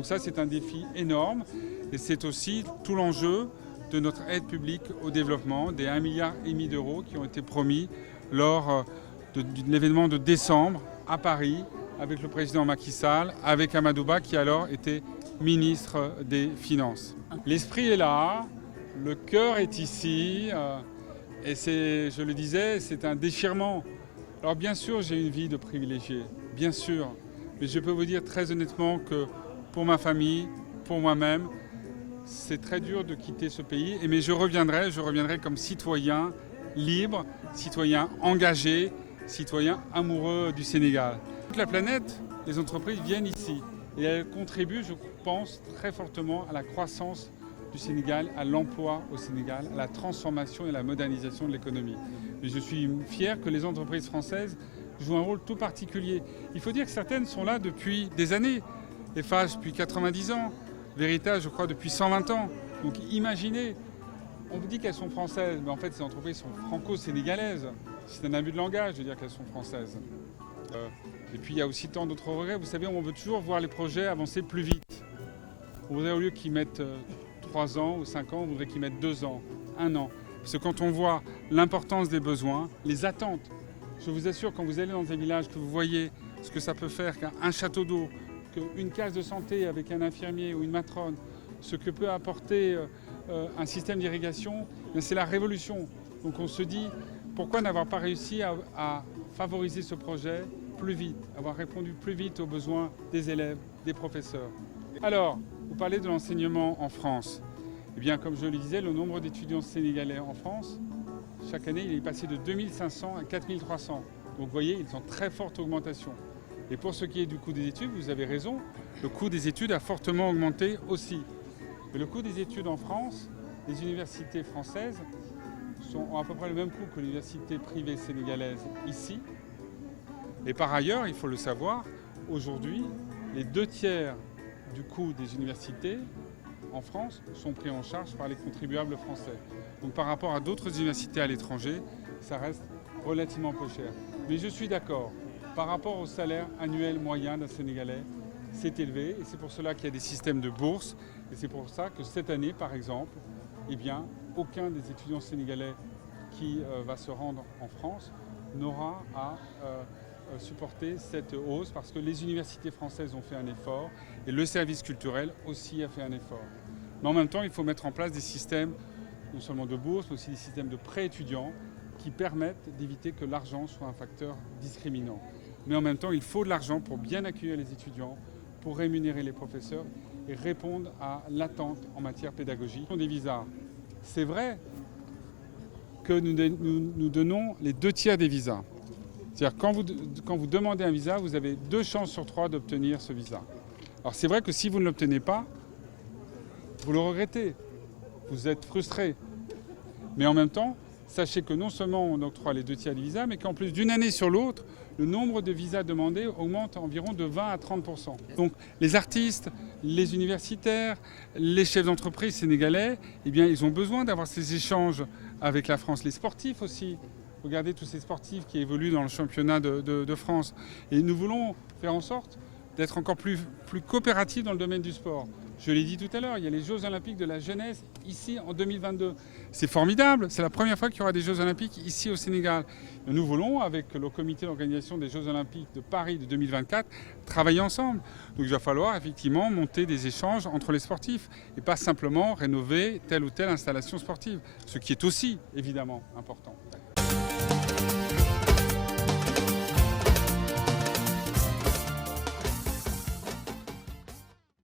Donc ça, c'est un défi énorme et c'est aussi tout l'enjeu de notre aide publique au développement, des 1,5 milliard d'euros qui ont été promis lors de l'événement de décembre à Paris avec le président Macky Sall, avec Amadou Ba qui alors était ministre des Finances. L'esprit est là, le cœur est ici et c'est, je le disais, c'est un déchirement. Alors bien sûr, j'ai une vie de privilégié, bien sûr, mais je peux vous dire très honnêtement que pour ma famille, pour moi-même, c'est très dur de quitter ce pays. Mais je reviendrai comme citoyen libre, citoyen engagé, citoyen amoureux du Sénégal. Toute la planète, les entreprises viennent ici et elles contribuent, je pense, très fortement à la croissance du Sénégal, à l'emploi au Sénégal, à la transformation et à la modernisation de l'économie. Mais je suis fier que les entreprises françaises jouent un rôle tout particulier. Il faut dire que certaines sont là depuis des années. Eiffage depuis 90 ans, Veritas, je crois, depuis 120 ans. Donc imaginez, on vous dit qu'elles sont françaises, mais en fait ces entreprises sont franco-sénégalaises. C'est un abus de langage de dire qu'elles sont françaises. Et puis il y a aussi tant d'autres regrets. Vous savez, on veut toujours voir les projets avancer plus vite. On voudrait, au lieu qu'ils mettent 3 ans ou 5 ans, on voudrait qu'ils mettent 2 ans, 1 an. Parce que quand on voit l'importance des besoins, les attentes, je vous assure, quand vous allez dans un village, que vous voyez ce que ça peut faire qu'un château d'eau, qu'une case de santé avec un infirmier ou une matrone, ce que peut apporter un système d'irrigation, c'est la révolution. Donc on se dit, pourquoi n'avoir pas réussi à favoriser ce projet plus vite, avoir répondu plus vite aux besoins des élèves, des professeurs. Alors, vous parlez de l'enseignement en France. Eh bien, comme je le disais, le nombre d'étudiants sénégalais en France, chaque année, il est passé de 2500 à 4300. Donc vous voyez, ils sont en très forte augmentation. Et pour ce qui est du coût des études, vous avez raison, le coût des études a fortement augmenté aussi. Mais le coût des études en France, les universités françaises ont à peu près le même coût que l'université privée sénégalaise ici. Et par ailleurs, il faut le savoir, aujourd'hui, les 2/3 du coût des universités en France sont pris en charge par les contribuables français. Donc par rapport à d'autres universités à l'étranger, ça reste relativement peu cher. Mais je suis d'accord. Par rapport au salaire annuel moyen d'un Sénégalais, c'est élevé et c'est pour cela qu'il y a des systèmes de bourse et c'est pour ça que cette année, par exemple, eh bien, aucun des étudiants sénégalais qui va se rendre en France n'aura à supporter cette hausse parce que les universités françaises ont fait un effort et le service culturel aussi a fait un effort. Mais en même temps, il faut mettre en place des systèmes non seulement de bourse, mais aussi des systèmes de prêts étudiants qui permettent d'éviter que l'argent soit un facteur discriminant. Mais en même temps, il faut de l'argent pour bien accueillir les étudiants, pour rémunérer les professeurs et répondre à l'attente en matière pédagogique. Des visas, c'est vrai que nous donnons les 2/3 des visas. C'est-à-dire quand vous demandez un visa, vous avez 2 chances sur 3 d'obtenir ce visa. Alors c'est vrai que si vous ne l'obtenez pas, vous le regrettez, vous êtes frustré. Mais en même temps, sachez que non seulement on octroie les 2/3 des visas, mais qu'en plus d'une année sur l'autre, le nombre de visas demandés augmente environ de 20 à 30%. Donc les artistes, les universitaires, les chefs d'entreprise sénégalais, eh bien, ils ont besoin d'avoir ces échanges avec la France. Les sportifs aussi. Regardez tous ces sportifs qui évoluent dans le championnat de France. Et nous voulons faire en sorte d'être encore plus coopératifs dans le domaine du sport. Je l'ai dit tout à l'heure, il y a les Jeux Olympiques de la jeunesse ici en 2022. C'est formidable, c'est la première fois qu'il y aura des Jeux Olympiques ici au Sénégal. Et nous voulons, avec le comité d'organisation des Jeux Olympiques de Paris de 2024, travailler ensemble. Donc il va falloir effectivement monter des échanges entre les sportifs et pas simplement rénover telle ou telle installation sportive, ce qui est aussi évidemment important.